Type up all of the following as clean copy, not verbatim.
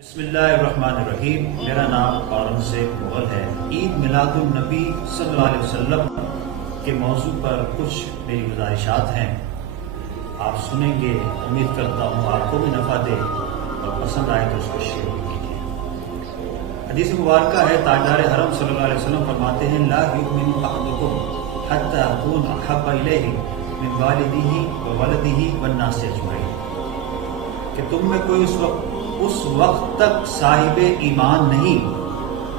بسم اللہ الرحمن الرحیم۔ میرا نام اورنگزیب مغل ہے۔ عید میلاد النبی صلی اللہ علیہ وسلم کے موضوع پر کچھ میری گزارشات ہیں، آپ سنیں گے۔ امید کرتا ہوں آپ کو بھی نفع دے اور پسند آئے تو اس کو شیئر کیجیے۔ حدیث مبارکہ ہے، تاجدار حرم صلی اللہ علیہ وسلم فرماتے ہیں لا یؤمن احدکم حتی اکون احب الیہ من والدہ وولدہ والناس اجمعین، کہ تم میں کوئی اس وقت تک صاحب ایمان نہیں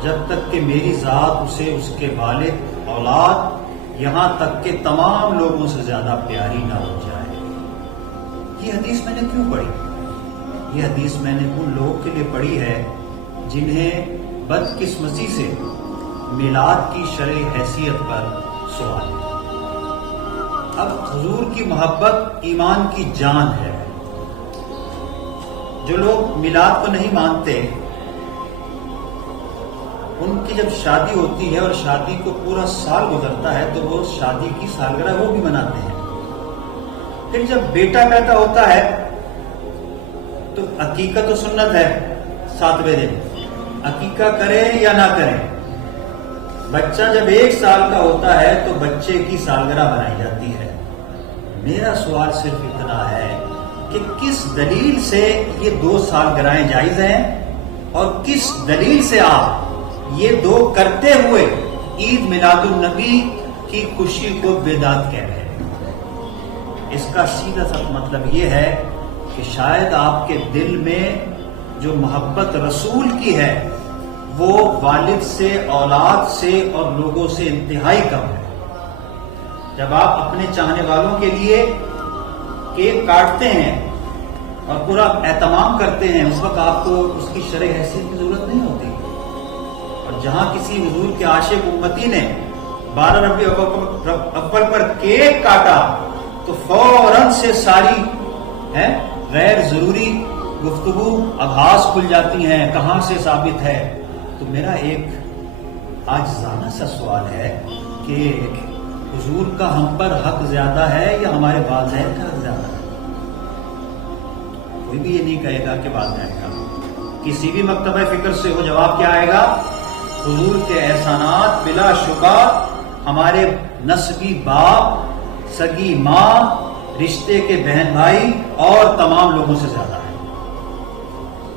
جب تک کہ میری ذات اسے اس کے والد، اولاد، یہاں تک کہ تمام لوگوں سے زیادہ پیاری نہ ہو جائے۔ یہ حدیث میں نے کیوں پڑھی؟ یہ حدیث میں نے ان لوگوں کے لیے پڑھی ہے جنہیں بدقسمتی سے میلاد کی شرعی حیثیت پر سوال ہے۔ اب حضور کی محبت ایمان کی جان ہے۔ جو لوگ میلاد کو نہیں مانتے، ان کی جب شادی ہوتی ہے اور شادی کو پورا سال گزرتا ہے تو وہ شادی کی سالگرہ وہ بھی مناتے ہیں۔ پھر جب بیٹا پیدا ہوتا ہے تو عقیقہ تو سنت ہے، 7ویں دن عقیقہ کریں یا نہ کریں۔ بچہ جب 1 سال کا ہوتا ہے تو بچے کی سالگرہ منائی جاتی ہے۔ میرا سوال صرف اتنا ہے کہ کس دلیل سے یہ 2 سالگرہیں جائز ہیں اور کس دلیل سے آپ یہ 2 کرتے ہوئے عید میلاد النبی کی خوشی کو بدعت کہہ رہے ہیں؟ اس کا سیدھا سا مطلب یہ ہے کہ شاید آپ کے دل میں جو محبت رسول کی ہے وہ والد سے، اولاد سے اور لوگوں سے انتہائی کم ہے۔ جب آپ اپنے چاہنے والوں کے لیے کیک کاٹتے ہیں اور پورا اہتمام کرتے ہیں، اس وقت آپ کو اس کی شرعی حیثیت کی ضرورت نہیں ہوتی۔ اور جہاں کسی حضور کے عاشق امتی نے 12 ربیع الاول پر کیک کاٹا تو فوراً سے ساری غیر ضروری گفتگو ابحاث کھل جاتی ہیں، کہاں سے ثابت ہے۔ تو میرا ایک عاجزانہ سا سوال ہے کہ حضور کا ہم پر حق زیادہ ہے یا ہمارے والدین کا حق زیادہ ہے؟ کوئی بھی یہ نہیں کہے گا کہ والدین کا۔ کسی بھی مکتبہ فکر سے وہ جواب کیا آئے گا؟ حضور کے احسانات بلا شبہ ہمارے نسبی باپ، سگی ماں، رشتے کے بہن بھائی اور تمام لوگوں سے زیادہ ہے۔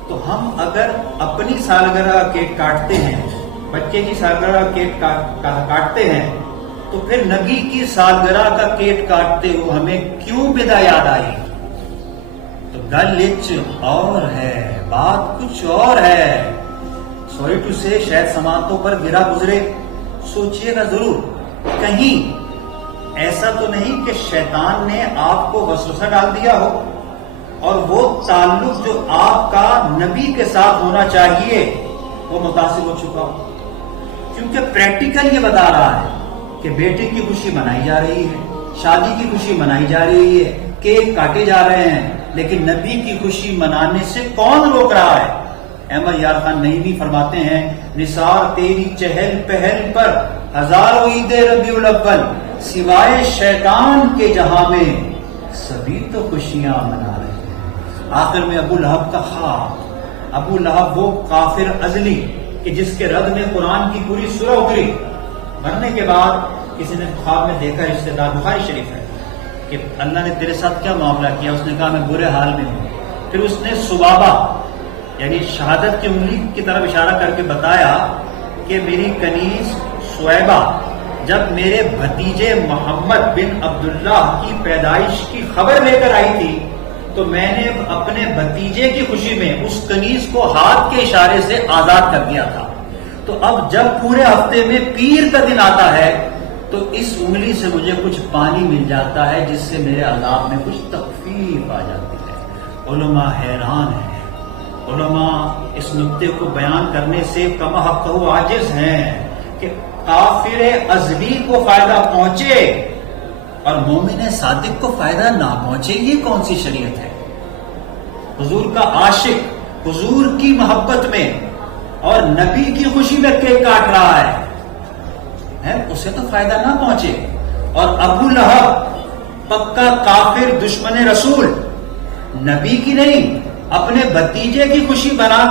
تو ہم اگر اپنی سالگرہ کیک کاٹتے ہیں، بچے کی سالگرہ کیک کاٹتے ہیں، تو پھر نبی کی سالگرہ کا کیک کاٹتے ہوئے ہمیں کیوں بدعت یاد آئی؟ تو گلچ اور ہے، بات کچھ اور ہے۔ سوری ٹو سے شاید سماعتوں پر گرا گزرے، سوچئے گا ضرور کہیں ایسا تو نہیں کہ شیطان نے آپ کو وسوسہ ڈال دیا ہو اور وہ تعلق جو آپ کا نبی کے ساتھ ہونا چاہیے وہ متاثر ہو چکا ہو۔ کیونکہ پریکٹیکل یہ بتا رہا ہے کہ بیٹے کی خوشی منائی جا رہی ہے، شادی کی خوشی منائی جا رہی ہے، کیک کاٹے جا رہے ہیں، لیکن نبی کی خوشی منانے سے کون روک رہا ہے؟ احمد یار خان نعیمی فرماتے ہیں نثار تیری چہل پہل پر ہزاروں عید ربیع الاول، سوائے شیطان کے جہاں میں سبھی تو خوشیاں منا رہے ہیں۔ آخر میں ابو لہب کا خواب، ابو لہب وہ کافر ازلی کہ جس کے رد میں قرآن کی پوری سورہ اتری۔ مرنے کے بعد کسی نے خواب میں دیکھا، رشتے دار، بخاری شریف ہے، کہ اللہ نے تیرے ساتھ کیا معاملہ کیا؟ اس نے کہا میں برے حال میں ہوں۔ پھر اس نے سبابہ یعنی شہادت کی انگلی کی طرف اشارہ کر کے بتایا کہ میری کنیز سویبہ جب میرے بھتیجے محمد بن عبداللہ کی پیدائش کی خبر لے کر آئی تھی تو میں نے اپنے بھتیجے کی خوشی میں اس کنیز کو ہاتھ کے اشارے سے آزاد کر دیا تھا۔ تو اب جب پورے ہفتے میں پیر کا دن آتا ہے تو اس انگلی سے مجھے کچھ پانی مل جاتا ہے جس سے میرے عذاب میں کچھ تخفیف آ جاتی ہے۔ علماء حیران ہیں، علماء اس نقطے کو بیان کرنے سے کم حق و عاجز ہیں کہ کافر ازلی کو فائدہ پہنچے اور مومن صادق کو فائدہ نہ پہنچے، یہ کون سی شریعت ہے؟ حضور کا عاشق حضور کی محبت میں اور نبی کی خوشی میں کیک کاٹ رہا ہے، اسے تو فائدہ نہ پہنچے۔ اور ابو لہب پکا کافر، دشمن رسول، نبی کی نہیں اپنے بھتیجے کی خوشی بنا